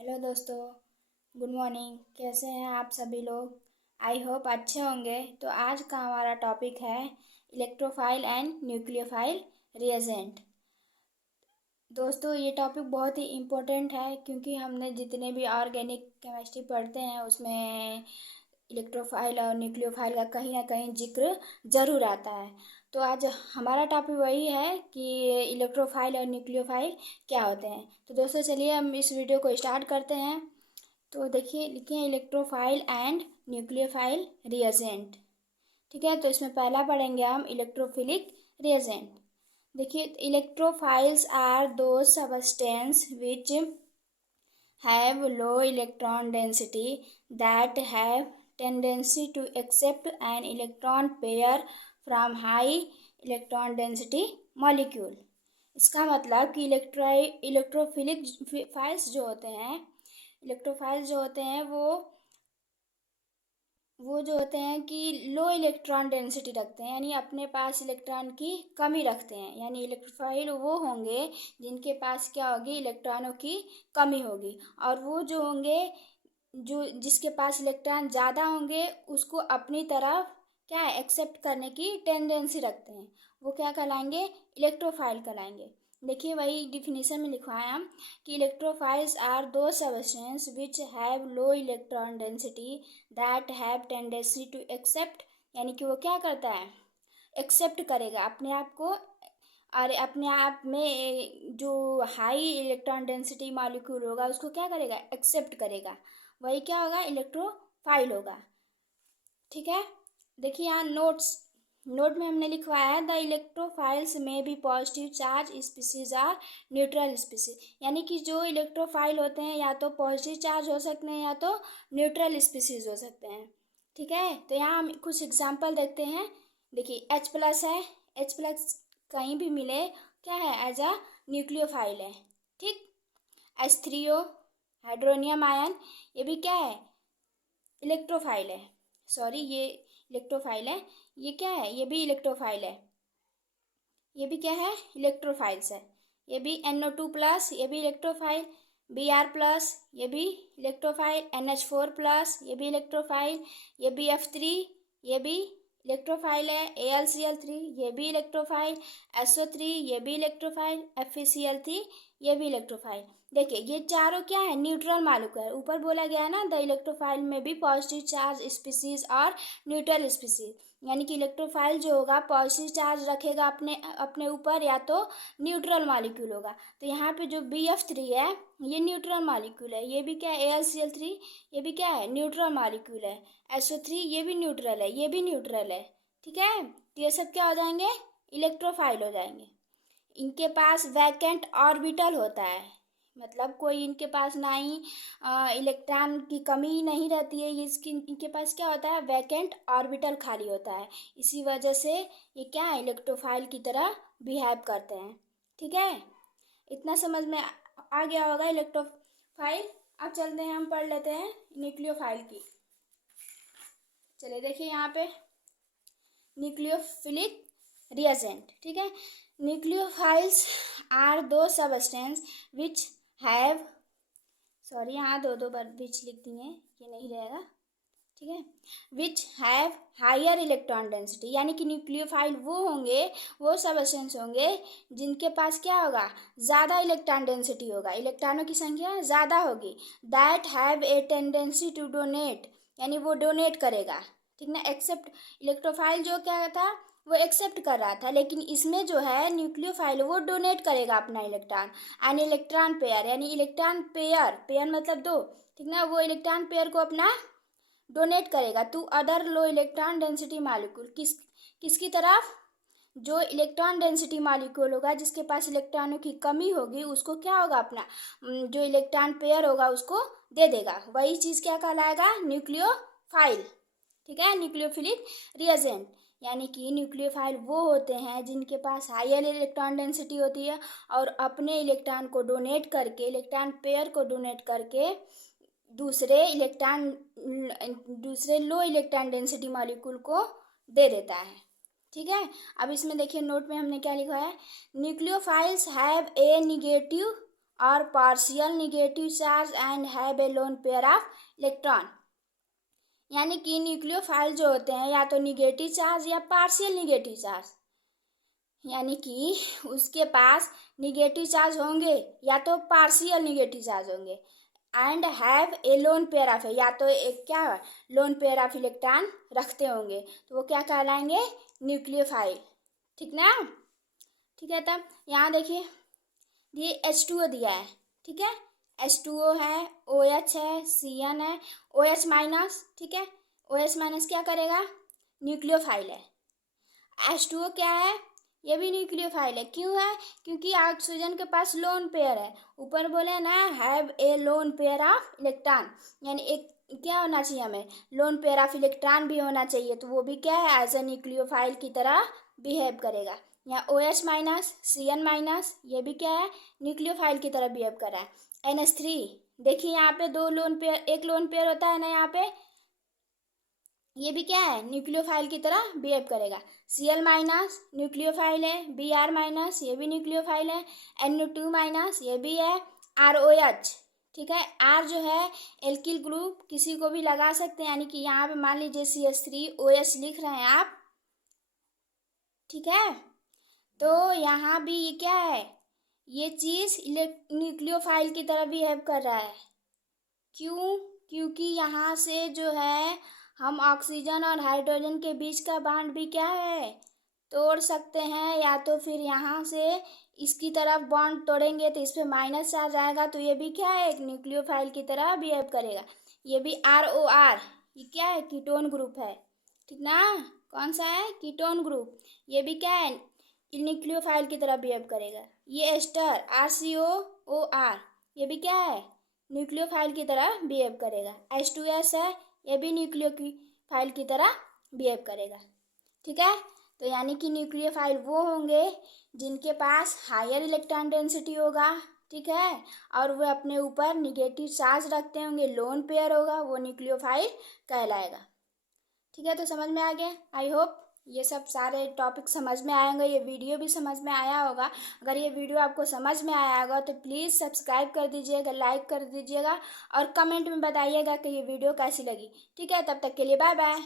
Hello दोस्तों। Good morning. कैसे हैं आप सभी लोग? आई होप अच्छे होंगे। तो आज का हमारा टॉपिक है इलेक्ट्रोफाइल एंड न्यूक्लियोफाइल रिएजेंट। दोस्तों ये टॉपिक बहुत ही इम्पोर्टेंट है क्योंकि हमने जितने भी ऑर्गेनिक केमिस्ट्री पढ़ते हैं उसमें इलेक्ट्रोफाइल और न्यूक्लियोफाइल का कहीं ना कहीं जिक्र ज़रूर आता है। तो आज हमारा टॉपिक वही है कि इलेक्ट्रोफाइल और न्यूक्लियोफाइल क्या होते हैं। तो दोस्तों चलिए हम इस वीडियो को स्टार्ट करते हैं। तो देखिए लिखे इलेक्ट्रोफाइल एंड न्यूक्लियोफाइल रिएजेंट। ठीक है, तो इसमें पहला पढ़ेंगे हम इलेक्ट्रोफिलिक रिएजेंट। देखिए इलेक्ट्रोफाइल्स आर दो substance which have low electron density that have tendency to accept an electron pair from high electron density molecule। इसका मतलब कि इलेक्ट्रोफिलिक फाइल्स जो होते हैं, इलेक्ट्रोफाइल्स जो होते हैं वो जो होते हैं कि लो इलेक्ट्रॉन डेंसिटी रखते हैं, यानी अपने पास इलेक्ट्रॉन की कमी रखते हैं। यानी इलेक्ट्रोफाइल वो होंगे जिनके पास क्या होगी, इलेक्ट्रॉनों की कमी होगी। और वो जो होंगे जो जिसके पास इलेक्ट्रॉन ज़्यादा होंगे उसको अपनी तरफ क्या है, एक्सेप्ट करने की टेंडेंसी रखते हैं। वो क्या कहलाएंगे, इलेक्ट्रोफाइल कहलाएंगे। देखिए वही डिफिनीशन में लिखवाया हम कि इलेक्ट्रोफाइल्स आर दो substance which have low electron density that have tendency to accept, यानी कि वो क्या करता है, एक्सेप्ट करेगा अपने आप को। और अपने आप में जो हाई इलेक्ट्रॉन डेंसिटी मॉलिक्यूल होगा उसको क्या करेगा, एक्सेप्ट करेगा। वही क्या होगा, इलेक्ट्रोफाइल होगा। ठीक है, देखिए यहाँ नोट में हमने लिखवाया है द इलेक्ट्रोफाइल्स में भी पॉजिटिव चार्ज स्पीसीज और न्यूट्रल स्पीसीज, यानी कि जो इलेक्ट्रोफाइल होते हैं या तो पॉजिटिव चार्ज हो सकते हैं या तो न्यूट्रल स्पीसीज हो सकते हैं। ठीक है, तो यहाँ हम कुछ एग्जांपल देखते हैं। देखिए H+ है, H+ कहीं भी मिले क्या है, एज अ न्यूक्लियोफाइल है। ठीक, H3O हाइड्रोनियम आयन, ये भी क्या है, इलेक्ट्रोफाइल है। सॉरी ये इलेक्ट्रोफाइल है, ये क्या है, ये भी इलेक्ट्रोफाइल है। ये भी क्या है, इलेक्ट्रोफाइल्स है। ये भी NO2+, ये भी इलेक्ट्रोफाइल। Br+, ये भी इलेक्ट्रोफाइल। NH4+, ये भी इलेक्ट्रोफाइल। ये BF3, ये भी इलेक्ट्रोफाइल है। AlCl3, ये भी इलेक्ट्रोफाइल। SO3, ये भी इलेक्ट्रोफाइल। FeCl3, ये भी इलेक्ट्रोफाइल। देखिए ये चारों क्या है, न्यूट्रल मॉलिक्यूल है। ऊपर बोला गया है ना द इलेक्ट्रोफाइल में भी पॉजिटिव चार्ज स्पीसीज और न्यूट्रल स्पीसीज, यानी कि इलेक्ट्रोफाइल जो होगा पॉजिटिव चार्ज रखेगा अपने अपने ऊपर या तो न्यूट्रल मॉलिक्यूल होगा। तो यहाँ पे जो BF3 है ये न्यूट्रल मॉलिक्यूल है। ये भी क्या है, AlCl3, ये भी क्या है, न्यूट्रल मॉलिक्यूल है। SO3 ये भी न्यूट्रल है, ये भी न्यूट्रल है। ठीक है, तो ये सब क्या हो जाएंगे, इलेक्ट्रोफाइल हो जाएंगे। इनके पास वैकेंट ऑर्बिटल होता है, मतलब कोई इनके पास ना ही इलेक्ट्रॉन की कमी नहीं रहती है। ये इसकी इनके पास क्या होता है, वैकेंट ऑर्बिटल खाली होता है। इसी वजह से ये क्या है, इलेक्ट्रोफाइल की तरह बिहेव करते हैं। ठीक है, इतना समझ में आ गया होगा इलेक्ट्रोफाइल। अब चलते हैं, हम पढ़ लेते हैं न्यूक्लियोफाइल की। चलिए देखिए यहाँ पे न्यूक्लियोफिलिक रिएजेंट। ठीक है, न्यूक्लियोफाइल्स आर दो सबस्टेंस विच हैव, सॉरी यहाँ दो बार विच लिख दिए, ये नहीं रहेगा। ठीक है, which have higher electron density, यानी कि न्यूक्लियोफाइल वो होंगे, वो सबस्टेंस होंगे जिनके पास क्या होगा, ज़्यादा इलेक्ट्रॉन डेंसिटी होगा, इलेक्ट्रॉनों की संख्या ज़्यादा होगी। That have a tendency to donate, यानी वो डोनेट करेगा। ठीक ना, एक्सेप्ट इलेक्ट्रोफाइल जो क्या था, वो एक्सेप्ट कर रहा था, लेकिन इसमें जो है न्यूक्लियोफाइल वो डोनेट करेगा अपना इलेक्ट्रॉन। एन इलेक्ट्रॉन पेयर, यानी इलेक्ट्रॉन पेयर, पेयर मतलब दो। ठीक ना, वो इलेक्ट्रॉन पेयर को अपना डोनेट करेगा to other low electron density molecule, किसकी तरफ, जो इलेक्ट्रॉन डेंसिटी मॉलिक्यूल होगा जिसके पास इलेक्ट्रॉनों की कमी होगी उसको क्या होगा, अपना जो इलेक्ट्रॉन पेयर होगा उसको दे देगा। वही चीज़ क्या कहलाएगा, न्यूक्लियोफाइल। ठीक है, न्यूक्लियोफिलिक रिएजेंट, यानी कि न्यूक्लियोफाइल वो होते हैं जिनके पास हायर इलेक्ट्रॉन डेंसिटी होती है और अपने इलेक्ट्रॉन को डोनेट करके, इलेक्ट्रॉन पेयर को डोनेट करके दूसरे लो इलेक्ट्रॉन डेंसिटी मॉलिक्यूल को दे देता है। ठीक है, अब इसमें देखिए नोट में हमने क्या लिखा है, nucleophiles have a negative or partial negative charge and have a lone pair of electron। यानी कि न्यूक्लियोफाइल जो होते हैं या तो निगेटिव चार्ज या पार्शियल निगेटिव चार्ज, यानी कि उसके पास निगेटिव चार्ज होंगे या तो पार्शियल निगेटिव चार्ज होंगे, and have a lone pair of, या तो एक क्या लोन पेयर ऑफ इलेक्ट्रॉन रखते होंगे, तो वो क्या कहलाएंगे, न्यूक्लियोफाइल। ठीक ना। ठीक है, तब यहाँ देखिए ये H2O दिया है। ठीक है, H2O है, OH है, Cn है, OH माइनस। ठीक है, OH माइनस क्या करेगा, न्यूक्लियोफाइल है। H2O क्या है, ये भी न्यूक्लियोफाइल है। क्यों है, क्योंकि ऑक्सीजन के पास लोन पेयर है। ऊपर बोले ना have a lone pair of electron, यानी एक क्या होना चाहिए, हमें लोन पेयर ऑफ इलेक्ट्रॉन भी होना चाहिए, तो वो भी क्या है, एज ए न्यूक्लियोफाइल की तरह बिहेव करेगा। यहाँ OH माइनस, Cn माइनस, ये भी क्या है, न्यूक्लियोफाइल की तरह बिहेव कर रहा है। NH3 देखिए यहाँ पे दो लोन पेयर, एक लोन पेयर होता है ना यहाँ पे, ये भी क्या है, न्यूक्लियोफाइल की तरह बिहेव करेगा। Cl माइनस न्यूक्लियोफाइल है, Br माइनस ये भी न्यूक्लियोफाइल है, NO2 माइनस ये भी है, ROH। ठीक है, R जो है एल्किल ग्रुप, किसी को भी लगा सकते हैं, यानी कि यहाँ पे मान लीजिए CH3OH लिख रहे हैं आप। ठीक है, तो यहाँ भी ये क्या है, ये चीज़ न्यूक्लियोफाइल की तरह बिहेव कर रहा है। क्यों, क्योंकि यहाँ से जो है हम ऑक्सीजन और हाइड्रोजन के बीच का बॉन्ड भी क्या है, तोड़ सकते हैं, या तो फिर यहाँ से इसकी तरफ बॉन्ड तोड़ेंगे तो इस पर माइनस चार्ज आएगा, तो ये भी क्या है, एक न्यूक्लियोफाइल की तरह बिहेव करेगा। ये भी ROR, ये क्या है, कीटोन ग्रुप है। ठीक ना, कौन सा है, कीटोन ग्रुप, ये भी क्या है, न्यूक्लियोफाइल की तरह बिहेव करेगा। ये एस्टर RCOOR, ये भी क्या है, न्यूक्लियोफाइल की तरह बिहेव करेगा। H2S है, ये भी न्यूक्लियोफाइल की तरह बिहेव करेगा। ठीक है, तो यानी कि न्यूक्लियोफाइल वो होंगे जिनके पास हायर इलेक्ट्रॉन डेंसिटी होगा। ठीक है, और वो अपने ऊपर निगेटिव चार्ज रखते होंगे, लोन पेयर होगा, वो न्यूक्लियोफाइल कहलाएगा। ठीक है, तो समझ में आ गया। आई होप ये सब सारे टॉपिक समझ में आए होंगे, ये वीडियो भी समझ में आया होगा। अगर ये वीडियो आपको समझ में आया होगा तो प्लीज़ सब्सक्राइब कर दीजिएगा, लाइक कर दीजिएगा और कमेंट में बताइएगा कि ये वीडियो कैसी लगी। ठीक है, तब तक के लिए बाय बाय।